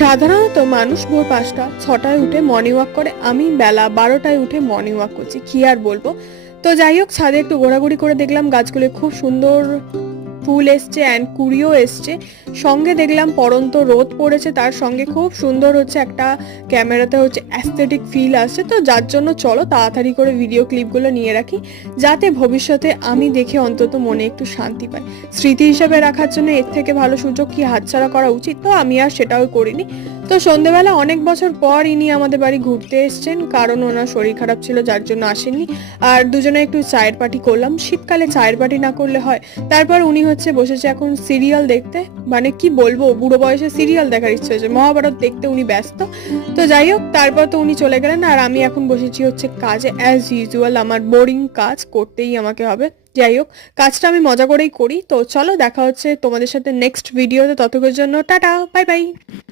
সাধারণত মানুষ ভোর ৫টা ৬টায় উঠে মর্নিং ওয়াক করে, আমি বেলা ১২টায় উঠে মর্নিং ওয়াক করছি, কি আর বলবো। তো যাই হোক, ছাদে একটু ঘোরাঘুরি করে দেখলাম গাছগুলো খুব সুন্দর ফুল এসছে অ্যান্ড কুড়িও এসছে। সঙ্গে দেখলাম পড়ন্ত রোদ পড়েছে, তার সঙ্গে খুব সুন্দর হচ্ছে একটা ক্যামেরাতে হচ্ছে অ্যাস্থেটিক ফিল আসছে। তো যার জন্য চলো তাড়াতাড়ি করে ভিডিও ক্লিপগুলো নিয়ে রাখি, যাতে ভবিষ্যতে আমি দেখে অন্তত মনে একটু শান্তি পাই। স্মৃতি হিসাবে রাখার জন্য এর থেকে ভালো সুযোগ কি হাতছাড়া করা উচিত? তো আমি আর সেটাও করিনি। তো সন্ধেবেলা অনেক বছর পর ইনি আমাদের বাড়ি ঘুরতে এসছেন, কারণ ওনার শরীর খারাপ ছিল যার জন্য আসেননি। আর দুজনে একটু চায়ের পার্টি করলাম, শীতকালে চায়ের পার্টি না করলে হয়। তারপর উনি হচ্ছে বসেছে এখন সিরিয়াল দেখতে, মানে কি বলবো, বুড়ো বয়সে সিরিয়াল দেখার ইচ্ছে হয়েছে, মহাভারত দেখতে উনি ব্যস্ত। তো যাই হোক, তারপর তো উনি চলে গেলেন আর আমি এখন বসেছি হচ্ছে কাজে, অ্যাজ ইউজুয়াল আমার বোরিং কাজ করতেই আমাকে হবে। যাই হোক, কাজটা আমি মজা করেই করি। তো চলো দেখা হচ্ছে তোমাদের সাথে নেক্সট ভিডিওতে, ততক্ষণের জন্য টাটা, বাই বাই।